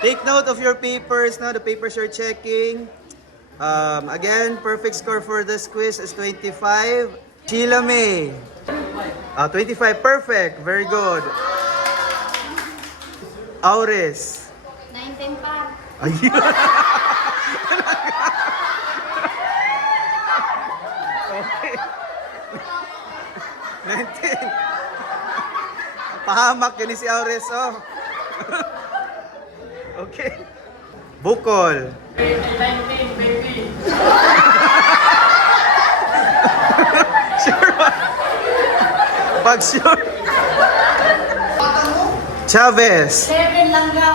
Take note of your papers now, the papers you're checking. Again, perfect score for this quiz is 25. Sheila May. 25, perfect. Very good. Auris. 19 pa. Ayun. Okay. 19. Pahamak yun si Auris, oh. Okay. Bukol. 19, baby. Sure ba? Pag sure. Chavez. 7 lang ga.